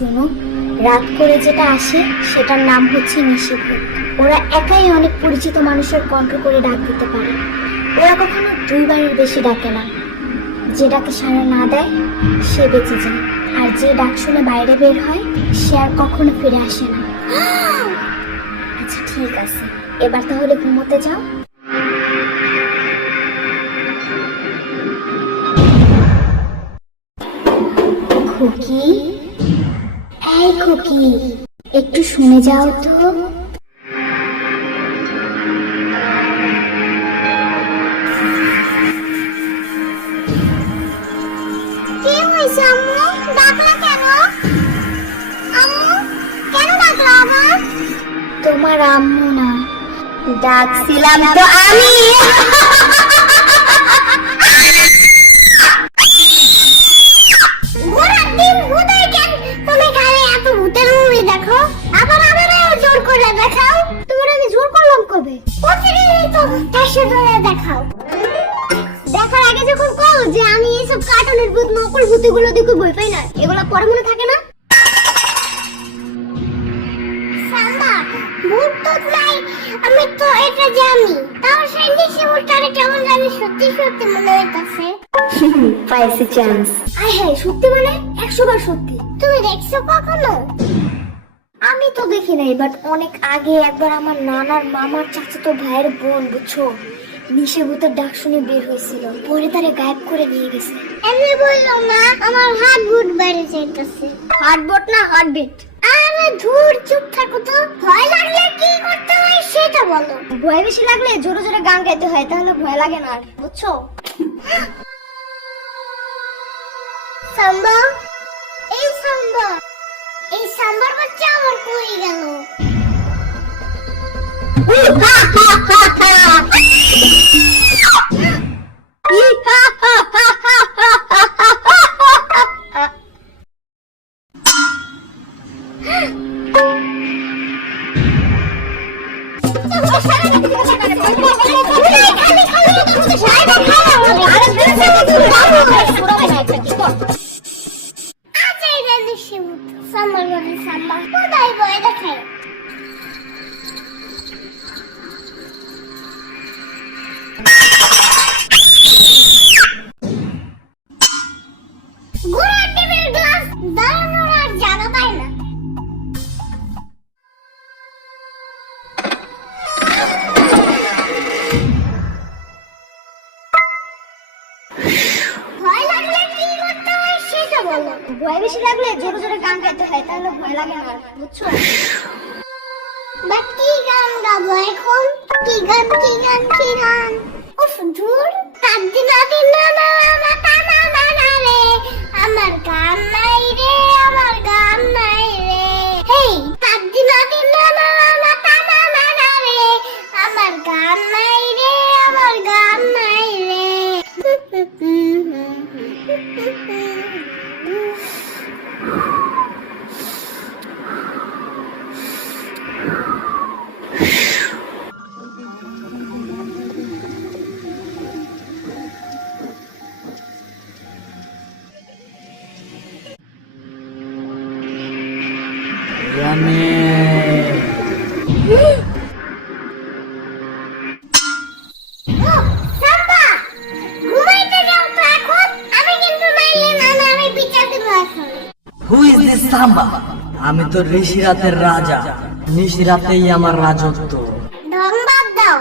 শোনো, রাত করে যেটা আসে সেটার নাম হচ্ছে নিশিভূত। ওরা একাই অনেক পরিচিত মানুষের কণ্ঠ করে ডাক দিতে পারে। ওরা কখনো দুইবারের বেশি ডাকে না। যে ডাকে সাড়া না দেয় সে বেঁচে যায়, আর যে ডাক শুনে বাইরে বের হয় সে আর কখনো ফিরে আসে না। আচ্ছা ঠিক আছে, এবার তাহলে ঘুমোতে যাও। খুকি, এই খুকি, একটু শুনে যাও তো। কি হয়েছে আম্মু? ডাকলা কেন? আম্মু কেন ডাকলা আবার? তোমার আম্মু না, ডাকছিলাম তো আমি। দেখার আগে যখন কও যে আমি এইসব কার্টুনের ভূত নকল ভূতগুলো দেখে ভয় পাই না, এগুলা পরে মনে থাকে না। সাম্বা, ভূত তো নাই, আমি তো এটা জানি। তাও সেই নিশিভূতটারে কেমন জানি সত্যি সত্যি মনে হইতাছে। পাইছি চান্স। আয় হ্যাঁ, সত্যি মানে 100 বার সত্যি। তুমি দেখছো কখনো? আমি তো দেখি নাই, বাট অনেক আগে একবার আমার নানার মামার চাচাতো ভাইয়ের বোন, বুঝছো, নিশিভূতের ডাক শুনে বের হয়েছিল, পরে তারে গায়েব করে নিয়ে গেছে। এমনি বললো না, আমার হার্ট বিট বাইরে যাইতাছে। হার্ট বিট না, হার্ট বিট। আরে ধুর, চুপ থাকো তো। ভয় লাগলে কি করতে হয় সেটা বলো। ভয় বেশি লাগলে জোরে জোরে গান গাইতে হয়, তাহলে ভয় লাগে না আর, বুঝছো? সাম্বা, এই সাম্বা, এই সাম্বার বাচ্চা আমার কই গেল? ভয় বেশি লাগলে জোরে জোরে গান গাইতে হয়, তাহলে ভয় লাগে না, বুঝছো? বাট কি গান গাবো এখন? কি গান কি গান কি গান? উফ ধুর, কাঁদি না দিন না না না না না না রে, আমার গান নাই রে, আমার গান নাই রে। হেই, কাঁদি না দিন না না না না না না রে, আমার গান নাই রে, আমার গান নাই রে। আমি তো ঋষিরাতের রাজা, নিশিরাতেই আমার রাজত্ব। ধন্যবাদ দাও।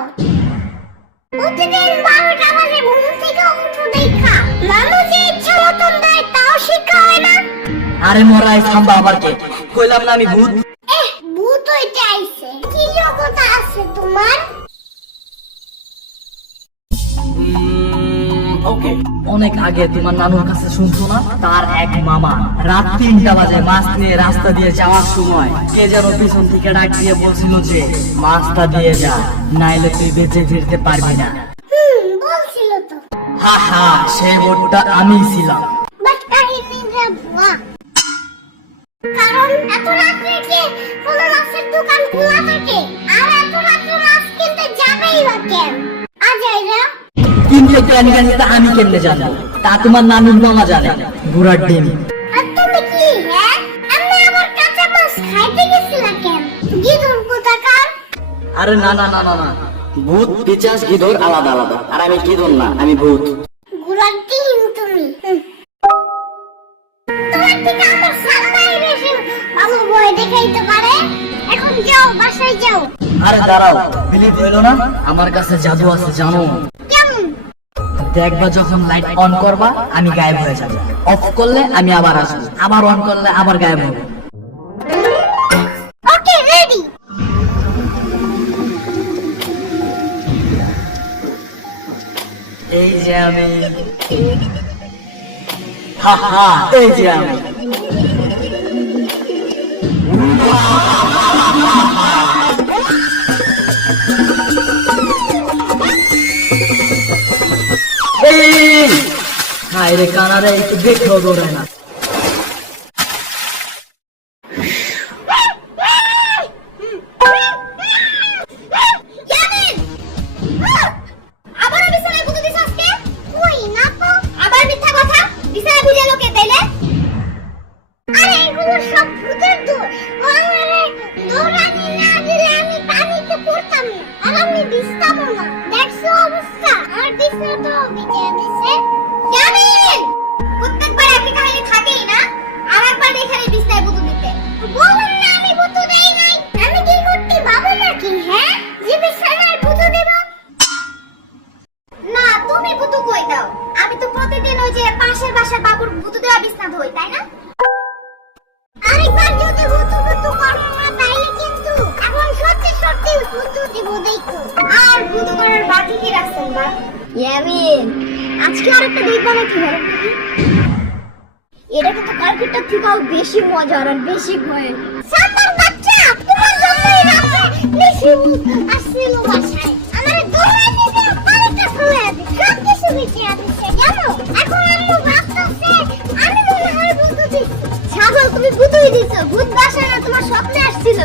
প্রতিদিন 12টা বাজে ঘুম থেকে উঠো দেখা মানুষ যে ইচ্ছা মতন দেয়, তাও শিক্ষা হয় না। আরে মরাই সাম্বা, আবার কে? কইলাম না আমি ভূত। ভূত হইতে আইছে, কি যোগ্যতা আছে তোমার? ওকে, অনেক আগে তোমার নানুর কাছে শুনছো না, তার এক মামা রাত 3টা বাজে মাছ নিয়ে রাস্তা দিয়ে যাওয়ার সময় কে যেন পিছন থেকে ডাক দিয়ে বলছিল যে মাছটা দিয়ে যা, নাইলে তুই বেঁচে ফিরতে পারবি না। বলছিল তো। হা হা, সেই ভোটটা আমি ছিলাম। বাট কাহিনীটা ভুয়া। কারণ এত রাত্রে কি কোনো মাছের দোকান খোলা থাকে? আর এত রাত্রে মাছ কিনতে যাবেই বা কেন? আজাইরা কিনতে প্ল্যানিং আছে, আমি কেমনে জানবো? তা তোমার নানুর মামা জানে, বুড়ার ডিম। আর তুমি কি, হ্যাঁ? আমি খাইতে গেছিলা কেন গিদুর কোথাকার? আরে না না না না না, ভূত পিচাস গিদর আলাদা আলাদা, আর আমি গিদর না, আমি ভূত। গুড়ার টিম তুমি তোমার থেকে আমার সামনে বেশি ভালো ভয় দেখাইতে পারে। এখন যাও বাসায় যাও। আরে দাঁড়াও, বিলিভ হইলো না, আমার কাছে জাদু আছে জানো। কেমন? দেখবা যখন লাইট অন করবা আমি গায়েব হয়ে যাব, অফ করলে আমি আবার আসবো, আবার অন করলে আবার গায়েব হবো। Okay ready. এই যে আমি, হা হা, এই যে আমি। এই হায় রে কানারে, একটু দেখেও দৌড়ায় না। ইয়ামিন আবার বিছানায় গুঁতো দিছ আজকে? কই না তো। আবার মিথ্যা কথা, বিছানায় ভিজে লোকে তাইলে? আরে এগুলো সব ভূতের দোষ। ওনারে দৌড়ানি না দিলে আমি পানিতে পড়তাম না, আর আমি ভিজতামও না। দেখছো অবস্থা, আর বিছানা তো ভিজে দিছে। ইয়ামিন প্রত্যেকবার একই কাহিনী থাকেই না, আর একবার এখানে বিছানায় গুঁতো দিতে। বলুন না আমি গুঁতো দেই নাই। আমি কি করতে বাবু নাকি, হ্যাঁ, যে বিছানায় গুঁতো দেব? না তুমি গুঁতো কই দাও? আমি তো প্রতিদিন ওই যে পাশের বাসার বাবুর গুঁতো দেওয়া বিছনা ধুই, তাই না? আরেকবার যদি গুঁতো করো না তাইলে কিন্তু এখন সত্যি সত্যি গুঁতো দিব দেখো। আর গুঁতো করার বাকি কি রাখছেন বা? ইয়ামিন আজকে আরেকটা দেখবা নাকি হলো? এটা কিন্তু কালকেরটা থেকেও বেশি মজার আর বেশি ভয়ের। সাম্বার বাচ্চা, তোমার জন্যই রাতে বেশি আসছিল বাসায়। আমারে দৌড়াই দিতে পানিটা ফেলে দে, সব কিছু বেঁচে আছে জানো। এখন আম্মু ভাবতেছে আমি মনে হয় ভূত দিছি। ছাগল তুমি ভূতই দিছো, ভূত বাসা না তোমার স্বপ্নে আসছিল।